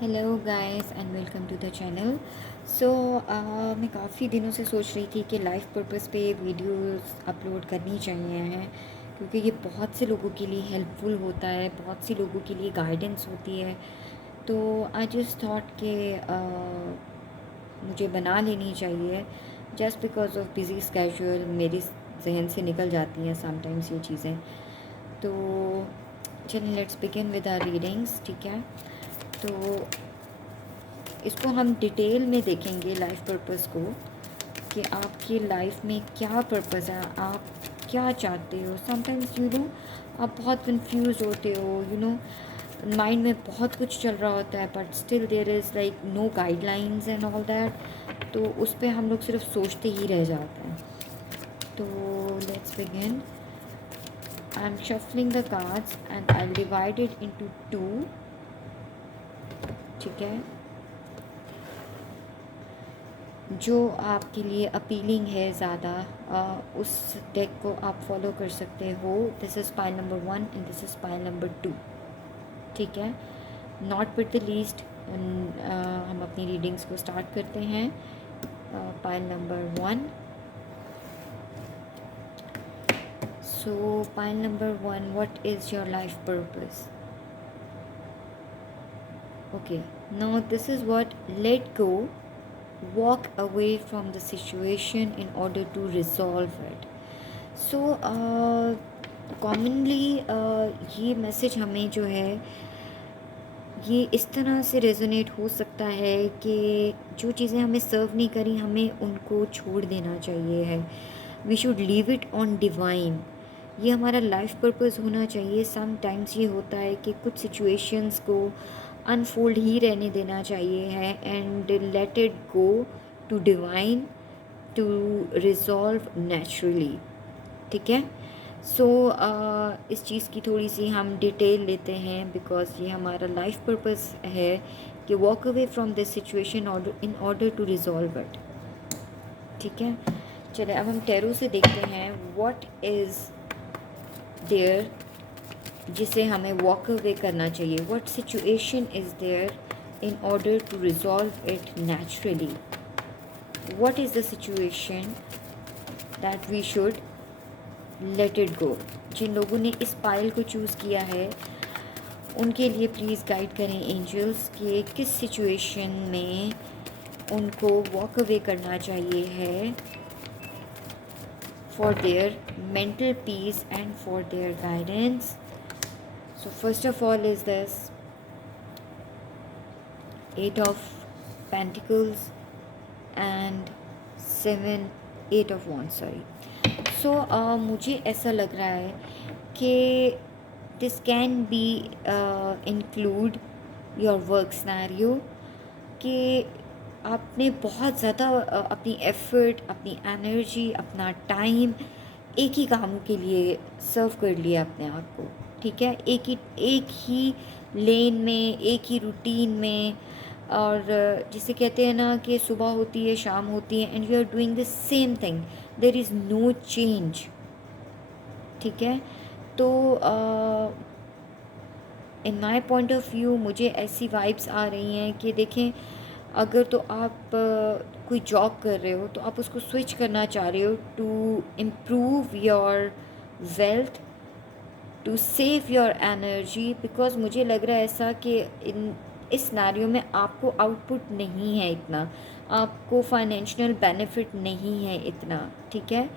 Hello guys and welcome to the channel. So मैं काफ़ी दिनों से सोच रही थी कि लाइफ पर्पस पे वीडियोस अपलोड करनी चाहिए हैं, क्योंकि ये बहुत से लोगों के लिए हेल्पफुल होता है, बहुत से लोगों के लिए गाइडेंस होती है। तो आई जस्ट थॉट कि मुझे बना लेनी चाहिए। Just because of busy schedule मेरे जहन से निकल जाती हैं समटाइम्स ये चीज़ें। तो चलिए let's begin with our readings, ठीक है। तो इसको हम डिटेल में देखेंगे लाइफ पर्पस को, कि आपकी लाइफ में क्या पर्पस है, आप क्या चाहते हो। समटाइम्स आप बहुत कंफ्यूज होते हो, माइंड में बहुत कुछ चल रहा होता है, but still there is like no guidelines and all that. तो उस पर हम लोग सिर्फ सोचते ही रह जाते हैं। तो let's begin. I am shuffling the cards and I divide it into two, ठीक है। जो आपके लिए अपीलिंग है ज़्यादा, उस डेक को आप फॉलो कर सकते हो। This is pile number 1 and this is pile number 2, ठीक है। नॉट विद द लीस्ट, हम अपनी रीडिंग्स को स्टार्ट करते हैं। Pile number 1। So pile number 1, what is your life purpose? Okay, now this is what, let go, walk away from the situation in order to resolve it. So commonly ये message हमें जो है ये इस तरह से रेजोनेट हो सकता है कि जो चीज़ें हमें सर्व नहीं करी, हमें उनको छोड़ देना चाहिए है। We should leave it on divine. ये हमारा लाइफ पर्पस होना चाहिए। सम टाइम्स ये होता है कि कुछ सिचुएशंस को अनफोल्ड ही रहने देना चाहिए है, and let it go to divine to resolve naturally, ठीक है। सो इस चीज़ की थोड़ी सी हम डिटेल लेते हैं, बिकॉज ये हमारा लाइफ पर्पस है कि walk away from this situation in order to resolve it, ठीक है। चलिए अब हम टैरो से देखते हैं व्हाट इज़ देयर जिसे हमें वॉक अवे करना चाहिए। What situation is there in order to resolve it naturally? What is the situation that we should let it go? जिन लोगों ने इस पाइल को चूज़ किया है उनके लिए प्लीज़ गाइड करें एंजल्स कि किस सिचुएशन में उनको वॉक अवे करना चाहिए है, for their mental peace and for their guidance. So first of all is this 8 of pentacles and 8 of wands, sorry. So मुझे ऐसा लग रहा है कि this can be include your work scenario, कि आपने बहुत ज़्यादा अपनी एफ़र्ट, अपनी एनर्जी, अपना टाइम एक ही काम के लिए सर्व कर लिया अपने आप को, ठीक है। एक ही लेन में, एक ही रूटीन में, और जिसे कहते हैं ना कि सुबह होती है, शाम होती है, and you are doing the same thing, there is no change, ठीक है। तो in my point of view मुझे ऐसी वाइब्स आ रही हैं कि देखें, अगर तो आप कोई जॉब कर रहे हो तो आप उसको स्विच करना चाह रहे हो to improve your wealth, to save your energy, because मुझे लग रहा है ऐसा कि इस सिनेरियो में आपको आउटपुट नहीं है इतना, आपको फाइनेंशियल बेनिफिट नहीं है इतना, ठीक है।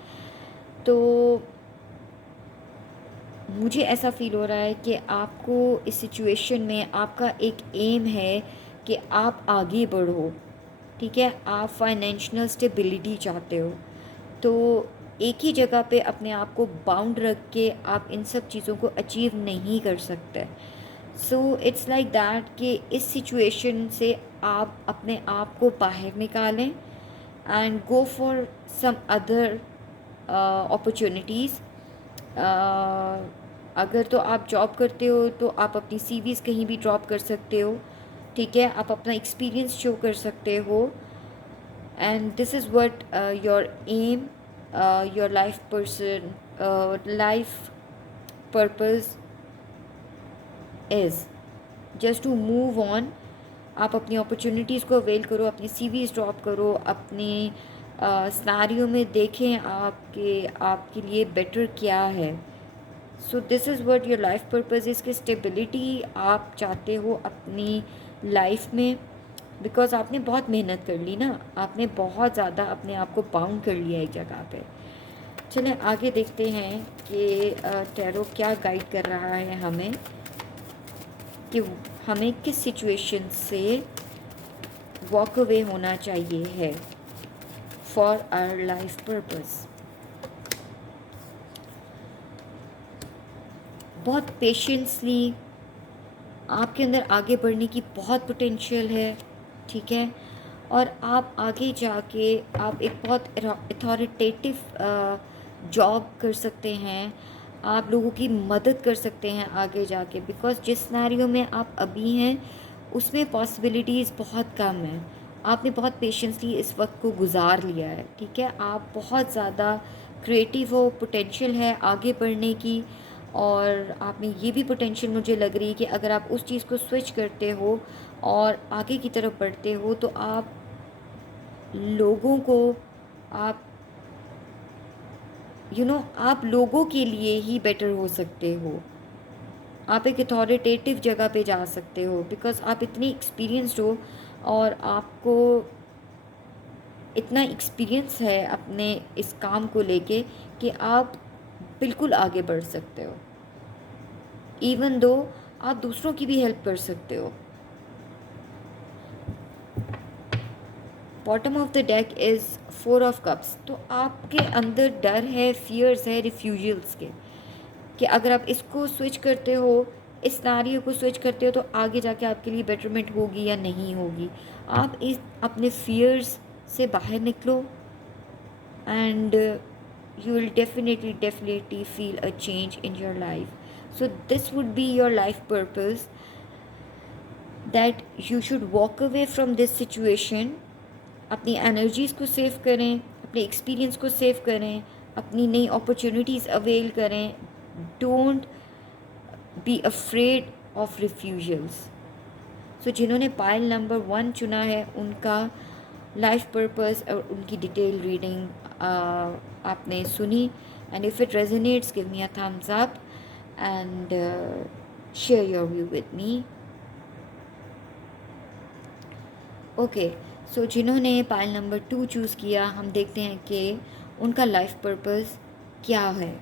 तो मुझे ऐसा फ़ील हो रहा है कि आपको इस सिचुएशन में आपका एक एम है कि आप आगे बढ़ो, ठीक है। आप फाइनेंशियल स्टेबिलिटी चाहते हो, तो एक ही जगह पे अपने आप को बाउंड रख के आप इन सब चीज़ों को अचीव नहीं कर सकते। सो इट्स लाइक दैट कि इस सिचुएशन से आप अपने आप को बाहर निकालें and go for some other opportunities. अगर तो आप जॉब करते हो तो आप अपनी सीवीज़ कहीं भी ड्रॉप कर सकते हो, ठीक है। आप अपना एक्सपीरियंस शो कर सकते हो, and this is what your aim, your life purpose is just to move on. आप अपनी अपॉर्चुनिटीज़ को अवेल करो, अपनी सीवीज़ ड्रॉप करो, अपने सिनेरियो में देखें आपके लिए बेटर क्या है। So this is what your life purpose is, कि स्टेबिलिटी आप चाहते हो अपनी लाइफ में, बिकॉज आपने बहुत मेहनत कर ली ना, आपने बहुत ज़्यादा अपने आप को बाउंड कर लिया एक जगह पे। चलें आगे देखते हैं कि टैरो क्या गाइड कर रहा है हमें, कि हमें किस सिचुएशन से वॉक अवे होना चाहिए है फॉर आवर लाइफ पर्पस। बहुत पेशेंसली आपके अंदर आगे बढ़ने की बहुत पोटेंशियल है, ठीक है, और आप आगे जाके आप एक बहुत अथॉरिटेटिव जॉब कर सकते हैं, आप लोगों की मदद कर सकते हैं आगे जाके, बिकॉज जिस सिनेरियो में आप अभी हैं उसमें पॉसिबिलिटीज़ बहुत कम हैं। आपने बहुत पेशेंसली इस वक्त को गुजार लिया है, ठीक है, आप बहुत ज़्यादा क्रिएटिव हो, पोटेंशियल है आगे बढ़ने की, और आप में ये भी पोटेंशियल मुझे लग रही है कि अगर आप उस चीज़ को स्विच करते हो और आगे की तरफ बढ़ते हो तो आप लोगों को आप आप लोगों के लिए ही बेटर हो सकते हो। आप एक अथॉरिटेटिव जगह पे जा सकते हो बिकॉज़ आप इतनी एक्सपीरियंस्ड हो और आपको इतना एक्सपीरियंस है अपने इस काम को लेके कि आप बिल्कुल आगे बढ़ सकते हो। इवन दो आप दूसरों की भी हेल्प कर सकते हो। Bottom of the deck is 4 of cups. तो आपके अंदर डर है, फियर्स है रिफ्यूजल्स के, कि अगर आप इसको स्विच करते हो, इस सिनेरियो को स्विच करते हो तो आगे जाके आपके लिए बेटरमेंट होगी या नहीं होगी। आप इस अपने फियर्स से बाहर निकलो and you will definitely feel a change in your life. So this would be your life purpose, that you should walk away from this situation. अपनी एनर्जीज़ को सेव करें, अपने एक्सपीरियंस को सेव करें, अपनी नई अपॉर्चुनिटीज़ अवेल करें। Don't be afraid of refusals. So जिन्होंने पाइल नंबर 1 चुना है उनका लाइफ पर्पस और उनकी डिटेल रीडिंग आपने सुनी, and if it resonates give me a thumbs up and share your view with me. Okay, so जिन्होंने पाइल नंबर 2 चूज़ किया, हम देखते हैं कि उनका लाइफ पर्पस क्या है।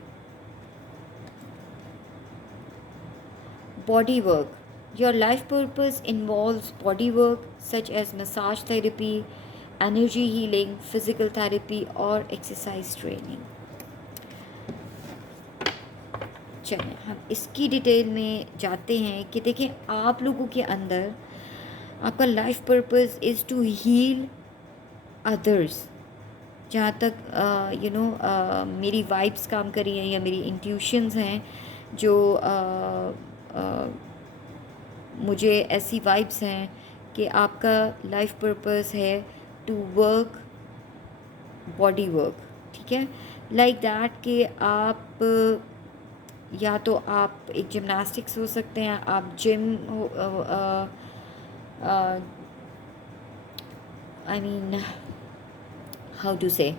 Body work. Your life purpose involves body work such as massage therapy, energy healing, physical therapy और exercise training। चलें हम इसकी डिटेल में जाते हैं कि देखें आप लोगों के अंदर आपका life purpose is to heal others. जहाँ तक मेरी वाइब्स काम कर रही हैं या मेरी इंट्यूशंस हैं जो मुझे ऐसी वाइब्स हैं कि आपका लाइफ पर्पस है टू वर्क बॉडी वर्क, ठीक है, लाइक दैट कि आप या तो आप एक जिमनास्टिक्स हो सकते हैं, आप जिम हो, आई मीन हाउ टू से,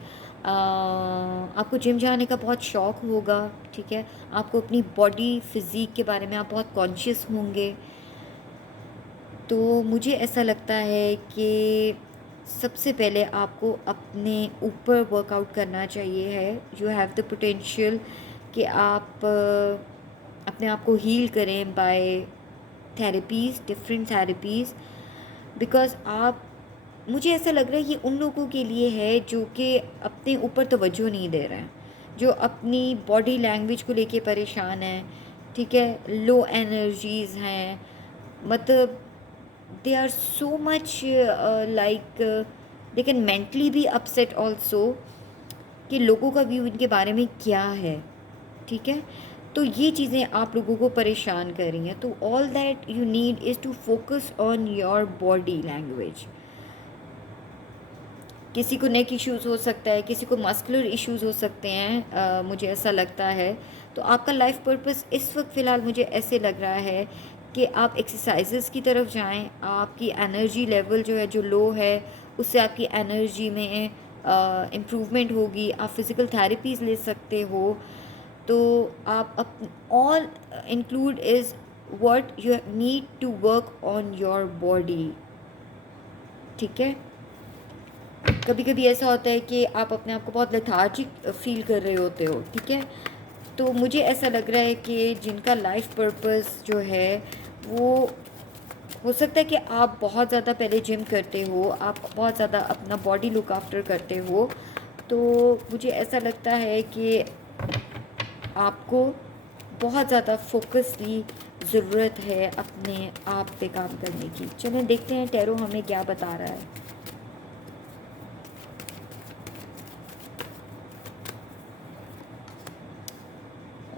आपको जिम जाने का बहुत शौक़ होगा, ठीक है, आपको अपनी बॉडी फिज़िक के बारे में आप बहुत कॉन्शियस होंगे। तो मुझे ऐसा लगता है कि सबसे पहले आपको अपने ऊपर वर्कआउट करना चाहिए है। यू हैव द पोटेंशियल कि आप अपने आप को हील करें by therapies, different therapies, because आप, मुझे ऐसा लग रहा है ये उन लोगों के लिए है जो कि अपने ऊपर तवज्जो नहीं दे रहे हैं, जो अपनी बॉडी लैंग्वेज को लेके परेशान हैं, ठीक है, लो एनर्जीज़ हैं, मतलब they are so much like they can mentally be upset also कि लोगों का व्यू इनके बारे में क्या है, ठीक है, तो ये चीज़ें आप लोगों को परेशान कर रही हैं। तो all that you need is to focus on your body language. किसी को नेक इश्यूज़ हो सकता है, किसी को मस्कुलर इश्यूज़ हो सकते हैं, मुझे ऐसा लगता है। तो आपका लाइफ पर्पस इस वक्त फ़िलहाल मुझे ऐसे लग रहा है कि आप एक्सरसाइजेस की तरफ जाएं, आपकी एनर्जी लेवल जो है, जो लो है, उससे आपकी एनर्जी में इम्प्रूवमेंट होगी। आप फिज़िकल थेरेपीज़ ले सकते हो। तो आप all include is what you need to work on your body, ठीक है। कभी कभी ऐसा होता है कि आप अपने आप को बहुत लेथार्जिक फील कर रहे होते हो, ठीक है। तो मुझे ऐसा लग रहा है कि जिनका लाइफ पर्पस जो है वो, हो सकता है कि आप बहुत ज़्यादा पहले जिम करते हो, आप बहुत ज़्यादा अपना बॉडी लुक आफ्टर करते हो, तो मुझे ऐसा लगता है कि आपको बहुत ज़्यादा फोकस की ज़रूरत है अपने आप पे काम करने की। चलें देखते हैं टैरो हमें क्या बता रहा है।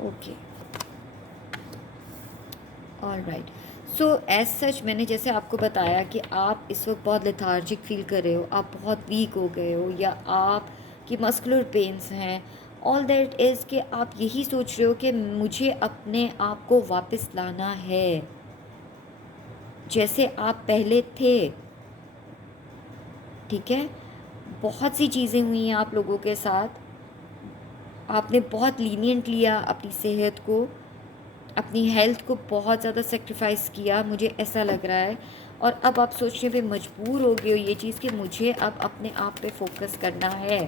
Okay, all right. So as such मैंने जैसे आपको बताया कि आप इस वक्त बहुत लेथार्जिक फील कर रहे हो, आप बहुत वीक हो गए हो, या आप की मस्कुलर पेन्स हैं, ऑल दैट इज़ कि आप यही सोच रहे हो कि मुझे अपने आप को वापस लाना है जैसे आप पहले थे, ठीक है। बहुत सी चीज़ें हुई हैं आप लोगों के साथ, आपने बहुत लीनियंट लिया अपनी सेहत को, अपनी हेल्थ को बहुत ज़्यादा सेक्रीफाइस किया, मुझे ऐसा लग रहा है। और अब आप सोचने पे मजबूर हो गए हो ये चीज़ कि मुझे अब अपने आप पे फोकस करना है।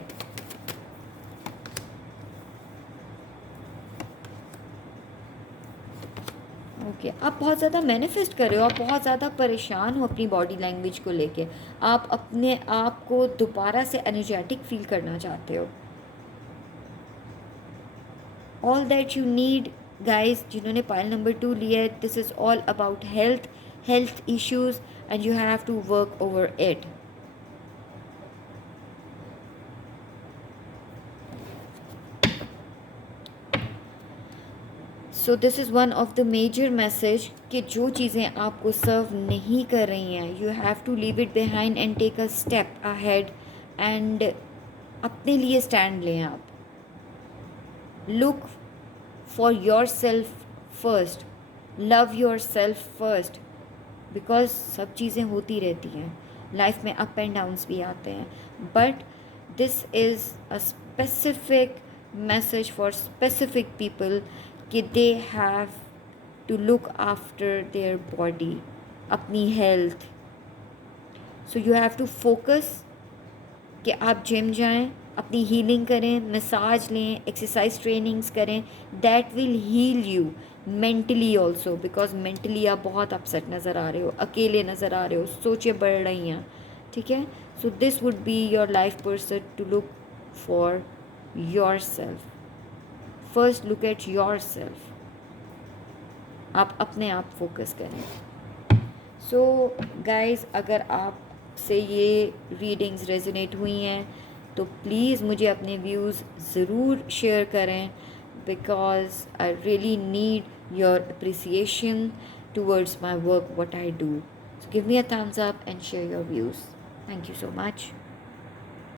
ओके, आप बहुत ज़्यादा मैनिफेस्ट कर रहे हो, आप बहुत ज़्यादा परेशान हो अपनी बॉडी लैंग्वेज को लेके, आप अपने आप को दोबारा से एनर्जेटिक फील करना चाहते हो। All that you need guys, जिन्होंने पाइल नंबर 2 लिया है, this is all about health issues and you have to work over it. So this is one of the major message कि जो चीज़ें आपको सर्व नहीं कर रही हैं, you have to leave it behind and take a step ahead and अपने लिए स्टैंड लें आप। Look for yourself first, love yourself first, because सब चीज़ें होती रहती हैं लाइफ में, अप एंड डाउन्स भी आते हैं, but this is a specific message for specific people कि they have to look after their body, अपनी health. So you have to focus कि आप जिम जाएं, अपनी हीलिंग करें, मसाज लें, एक्सरसाइज ट्रेनिंग्स करें, that will heal you mentally also, because mentally आप बहुत अपसेट नज़र आ रहे हो, अकेले नज़र आ रहे हो, सोचें बढ़ रही हैं, ठीक है। So this would be your life person to look for yourself first, look at yourself, आप अपने आप फोकस करें। सो गाइज, अगर आप से ये रीडिंग्स रेजोनेट हुई हैं तो प्लीज़ मुझे अपने व्यूज़ ज़रूर शेयर करें, because I really need your appreciation towards my work what I do. So give me a thumbs up and share your views. Thank you so much.